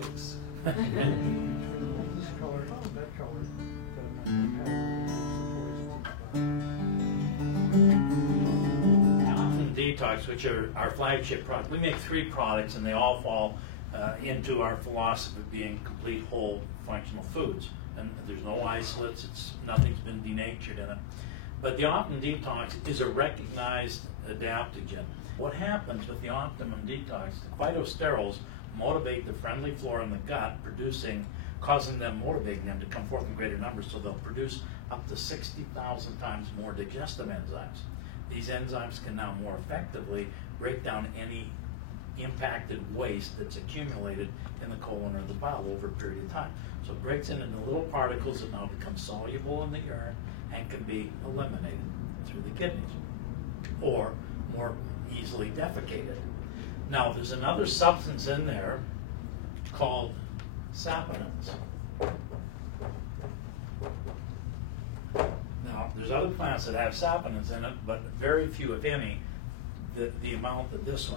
looks. This color, that color, Optimum Detox, which are our flagship product, we make 3 products and they all fall into our philosophy of being complete, whole, functional foods. And there's no isolates, nothing's been denatured in it. But the Optimum Detox is a recognized adaptogen. What happens with the Optimum Detox, the phytosterols motivate the friendly flora in the gut, motivating them to come forth in greater numbers, so they'll produce up to 60,000 times more digestive enzymes. These enzymes can now more effectively break down any impacted waste that's accumulated in the colon or the bowel over a period of time. So it breaks it into little particles that now become soluble in the urine and can be eliminated through the kidneys or more easily defecated. Now there's another substance in there called saponins. Now there's other plants that have saponins in it, but very few, if any, the amount that this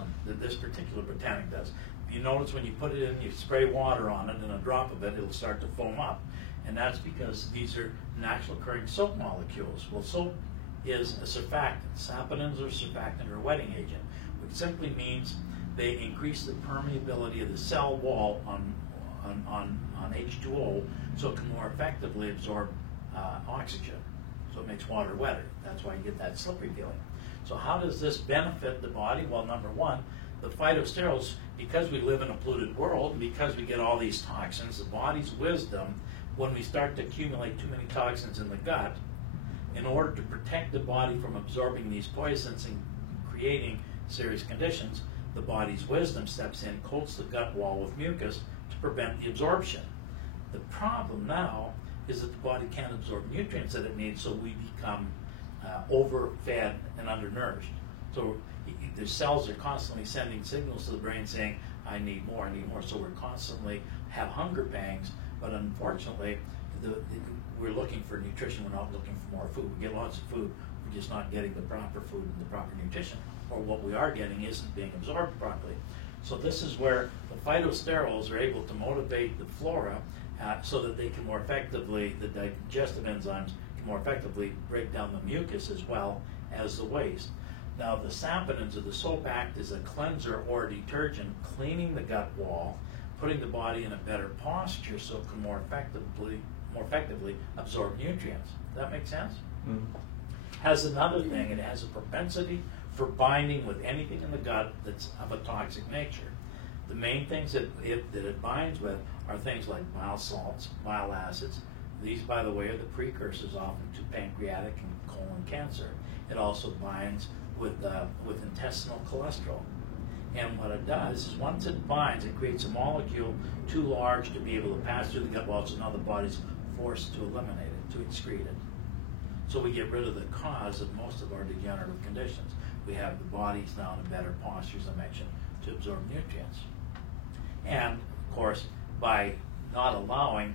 particular botanic does. You notice when you put it in, you spray water on it, and a drop of it, it'll start to foam up. And that's because these are natural occurring soap molecules. Well, soap is a surfactant. Saponins are a surfactant or a wetting agent, which simply means they increase the permeability of the cell wall on H2O so it can more effectively absorb oxygen. So it makes water wetter. That's why you get that slippery feeling. So how does this benefit the body? Well, number one, the phytosterols, because we live in a polluted world, and because we get all these toxins, the body's wisdom, when we start to accumulate too many toxins in the gut, in order to protect the body from absorbing these poisons and creating serious conditions, the body's wisdom steps in, coats the gut wall with mucus to prevent the absorption. The problem now is that the body can't absorb nutrients that it needs, so we become overfed and undernourished. So the cells are constantly sending signals to the brain saying, I need more, I need more. So we're constantly have hunger pangs, but unfortunately, we're looking for nutrition, we're not looking for more food. We get lots of food, we're just not getting the proper food and the proper nutrition, or what we are getting isn't being absorbed properly. So this is where the phytosterols are able to motivate the flora so that they can more effectively, the digestive enzymes can more effectively break down the mucus as well as the waste. Now the saponins of the soap act as a cleanser or a detergent, cleaning the gut wall, putting the body in a better posture so it can more effectively absorb nutrients. Does that make sense? Mm-hmm. Has another thing, it has a propensity for binding with anything in the gut that's of a toxic nature. The main things that it binds with are things like bile salts, bile acids. These, by the way, are the precursors often to pancreatic and colon cancer. It also binds with intestinal cholesterol. And what it does is once it binds, it creates a molecule too large to be able to pass through the gut wall, so now the body's forced to eliminate it, to excrete it. So we get rid of the cause of most of our degenerative conditions. We have the bodies now in a better posture, as I mentioned, to absorb nutrients. And, of course, by not allowing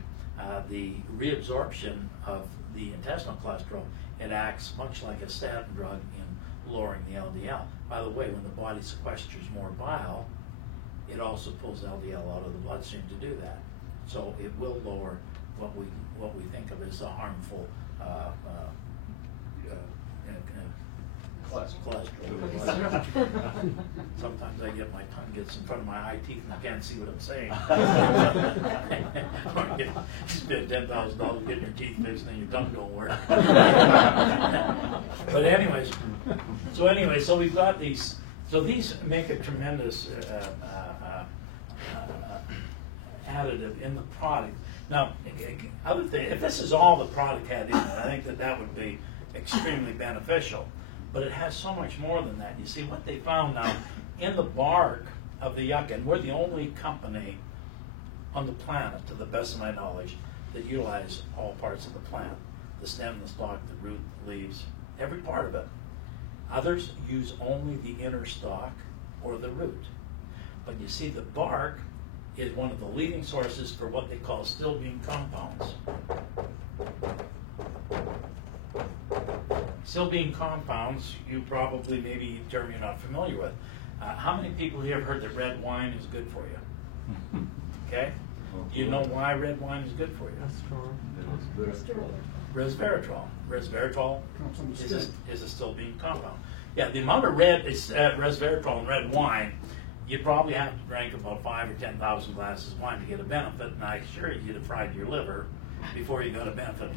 the reabsorption of the intestinal cholesterol, it acts much like a statin drug in lowering the LDL. By the way, when the body sequesters more bile, it also pulls LDL out of the bloodstream to do that. So it will lower what we think of as a harmful cholesterol. Sometimes I get my tongue gets in front of my eye teeth and I can't see what I'm saying. You spend $10,000 getting your teeth fixed and your tongue don't work. But anyways, so we've got these. So these make a tremendous additive in the product. Now, other thing, if this is all the product had in it, I think that would be extremely beneficial. But it has so much more than that. You see, what they found now in the bark of the yucca, and we're the only company on the planet, to the best of my knowledge, that utilize all parts of the plant. The stem, the stalk, the root, the leaves, every part of it. Others use only the inner stalk or the root. But you see, the bark is one of the leading sources for what they call stilbene compounds. Stilbene compounds, you probably, maybe a term you're not familiar with. How many people here have heard that red wine is good for you? okay? You know why red wine is good for you? That's strong. Resveratrol. Resveratrol Comes from the is a, skin. is a still being compound. Yeah, the amount of red is resveratrol in red wine, you probably have to drink about 5 or 10,000 glasses of wine to get a benefit, and I assure you, you'd have fried your liver before you got a benefit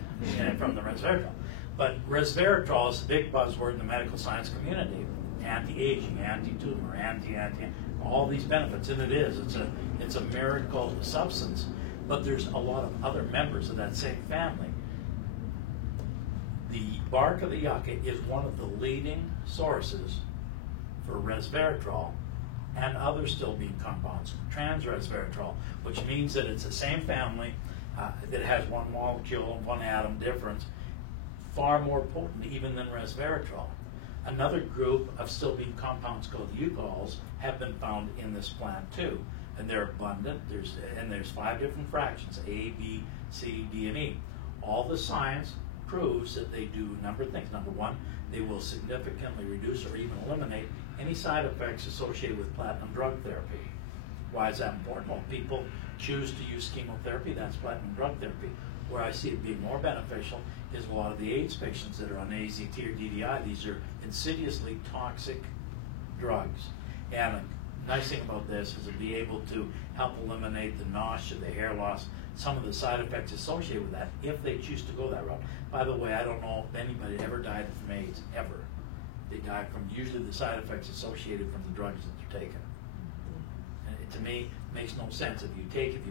from the resveratrol. But resveratrol is the big buzzword in the medical science community. Anti-aging, anti-tumor, all these benefits, and it is. It's a miracle substance. But there's a lot of other members of that same family. The bark of the yucca is one of the leading sources for resveratrol and other still being compounds, trans-resveratrol, which means that it's the same family that has one molecule and one atom difference, far more potent even than resveratrol. Another group of still being compounds called eugols have been found in this plant too, and they're abundant. There's 5 different fractions: A, B, C, D, and E. All the science proves that they do a number of things. Number one, they will significantly reduce or even eliminate any side effects associated with platinum drug therapy. Why is that important? Well, people choose to use chemotherapy, that's platinum drug therapy. Where I see it being more beneficial is a lot of the AIDS patients that are on AZT or DDI. These are insidiously toxic drugs. And the nice thing about this is to be able to help eliminate the nausea, the hair loss, some of the side effects associated with that, if they choose to go that route. By the way, I don't know if anybody ever died from AIDS, ever. They die from usually the side effects associated from the drugs that they're taking. And it, to me, makes no sense. If you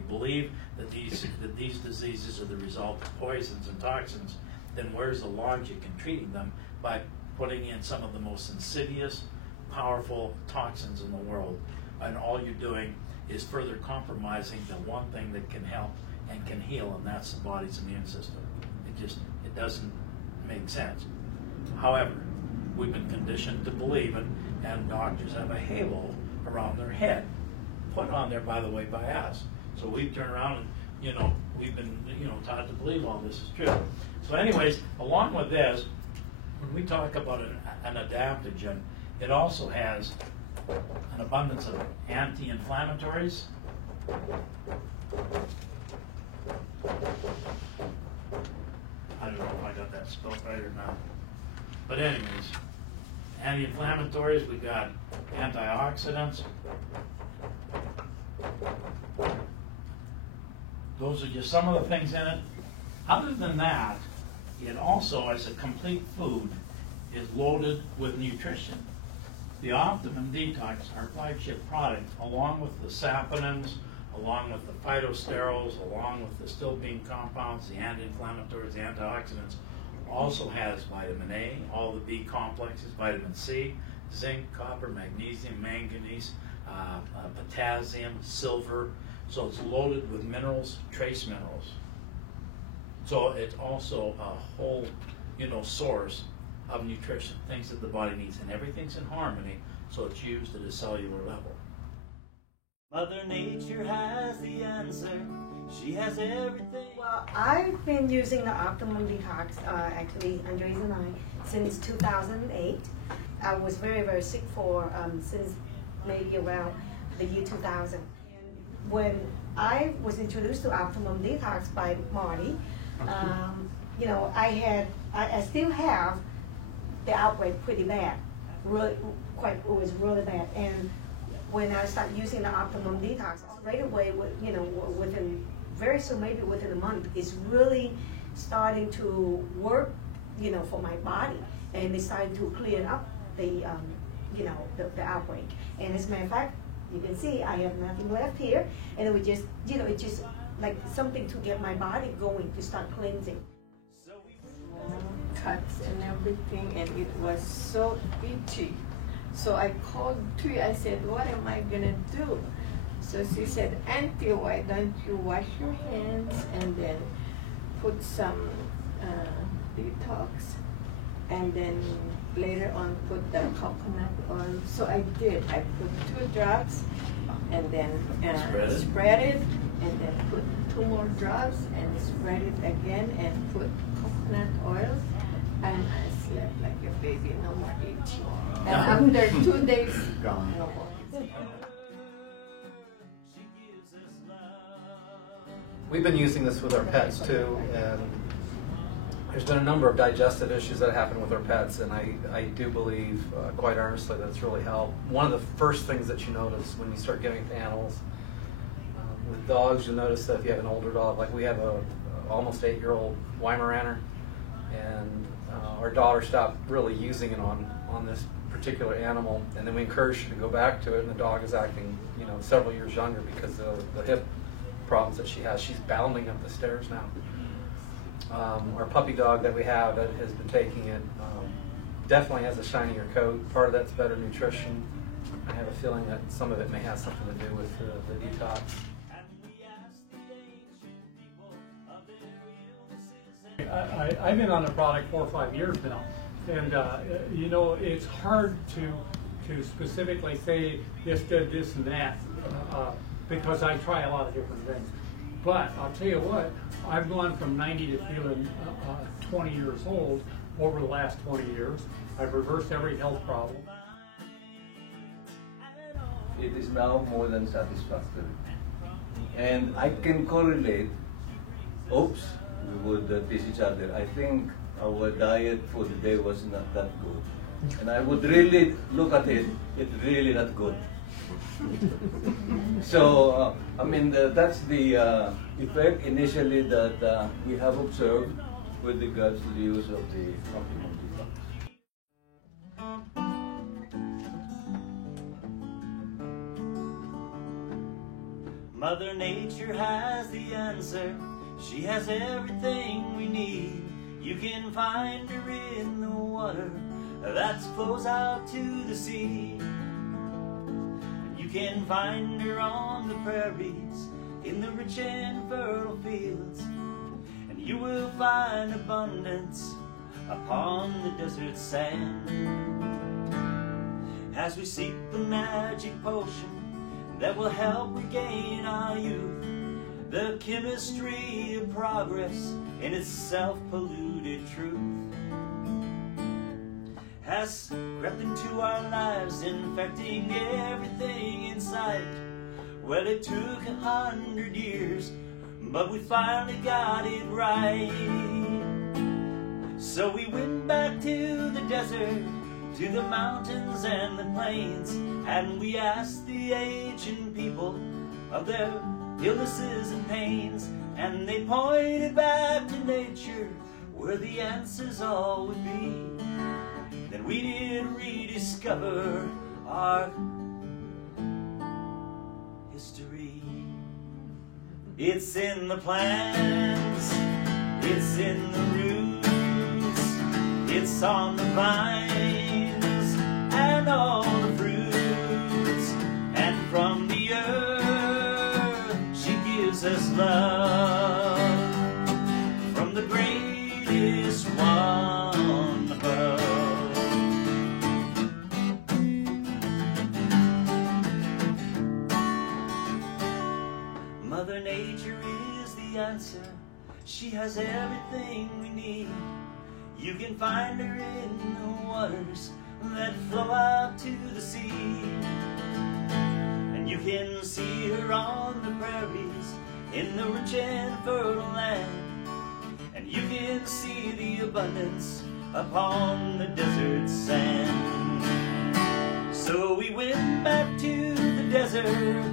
believe that these diseases are the result of poisons and toxins, then where's the logic in treating them by putting in some of the most insidious, powerful toxins in the world? And all you're doing is further compromising the one thing that can help and can heal, and that's the body's immune system. It doesn't make sense. However, we've been conditioned to believe it, and doctors have a halo around their head, put on there, by the way, by us. So we've turned around and, we've been, taught to believe all this is true. So anyways, along with this, when we talk about an adaptogen, it also has an abundance of anti-inflammatories. I don't know if I got that spelled right or not. But anyways, anti-inflammatories, we got antioxidants. Those are just some of the things in it. Other than that, it also, as a complete food, is loaded with nutrition. The Optimum Detox, our flagship product, along with the saponins, along with the phytosterols, along with the still being compounds, the anti-inflammatories, the antioxidants, also has vitamin A, all the B complexes, vitamin C, zinc, copper, magnesium, manganese, potassium, silver. So it's loaded with minerals, trace minerals. So it's also a whole, source of nutrition, things that the body needs, and everything's in harmony, so it's used at a cellular level. Mother Nature has the answer. She has everything. Well, I've been using the Optimum Detox, actually, Andres and I, since 2008. I was very, very sick for since maybe around the year 2000. When I was introduced to Optimum Detox by Marty, I still have the outbreak pretty bad. It was really bad. And when I started using the Optimum Detox, right away, within very soon, maybe within a month, it's really starting to work, for my body, and it's starting to clear up the outbreak. And as a matter of fact, you can see I have nothing left here, and it was just, it's just like something to get my body going, to start cleansing. Cuts and everything, and it was so itchy. So I called Tui. I said, what am I gonna do? So she said, Auntie, why don't you wash your hands and then put some detox, and then later on put the coconut oil. So I did. I put 2 drops and then spread it, and then put 2 more drops and spread it again and put coconut oil, and I slept like a baby, no more itchy. And after 2 days, gone, no more. we've been using this with our pets too, and there's been a number of digestive issues that happen with our pets, and I do believe, quite earnestly, that it's really helped. One of the first things that you notice when you start giving it to animals, with dogs, you'll notice that if you have an older dog, like we have a almost 8-year-old Weimaraner, and our daughter stopped really using it on this particular animal, and then we encouraged her to go back to it, and the dog is acting, several years younger because of the hip problems that she has. She's bounding up the stairs now. Our puppy dog that we have that has been taking it definitely has a shinier coat. Part of that's better nutrition. I have a feeling that some of it may have something to do with the detox. I've been on the product 4 or 5 years now, and it's hard to specifically say this did this and that because I try a lot of different things. But I'll tell you what, I've gone from 90 to feeling 20 years old over the last 20 years. I've reversed every health problem. It is now more than satisfactory. And I can correlate, we would tease each other. I think our diet for the day was not that good. And I would really look at it, it's really not good. So, that's the effect initially that we have observed with regards to the use of the Optimum Detox. Mother Nature has the answer. She has everything we need. You can find her in the water that flows out to the sea. You can find her on the prairies, in the rich and fertile fields. And you will find abundance upon the desert sand. As we seek the magic potion that will help regain our youth, the chemistry of progress in its self-polluted truth has crept into our lives, infecting everything in sight. Well, it took 100 years, but we finally got it right. So we went back to the desert, to the mountains and the plains, and we asked the ancient people of their illnesses and pains, and they pointed back to nature where the answers all would be. Then we did rediscover our history. It's in the plants, it's in the roots, it's on the vines and all the fruits, and from the earth she gives us love, from the greatest one above. Mother Nature is the answer. She has everything we need. You can find her in the waters that flow out to the sea. And you can see her on the prairies in the rich and fertile land. And you can see the abundance upon the desert sand. So we went back to the desert,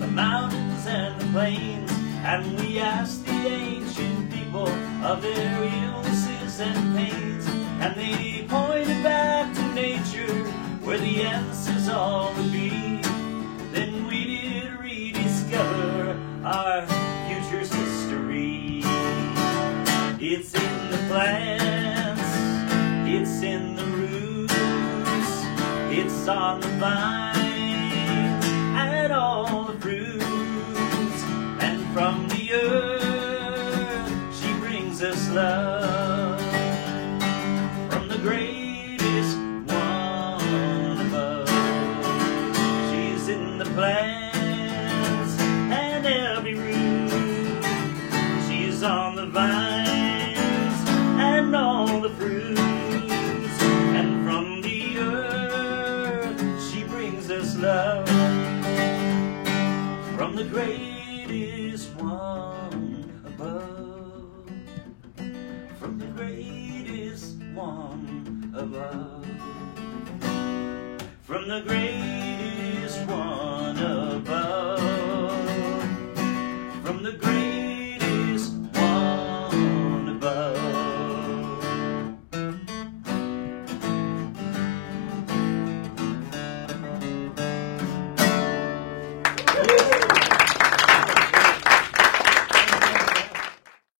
the mountains and the plains, and we asked the ancient people of their illnesses and pains, and they pointed back to nature where the answers all would be. Then we did rediscover our future's history. It's in the plants, it's in the roots, it's on the vine and all the fruits, and from the earth she brings us love, from the greatest one above. She's in the plants and every root, she's on the vines and all the fruits, and from the earth she brings us love, from the greatest greatest one above. From the greatest one above. From the greatest one above.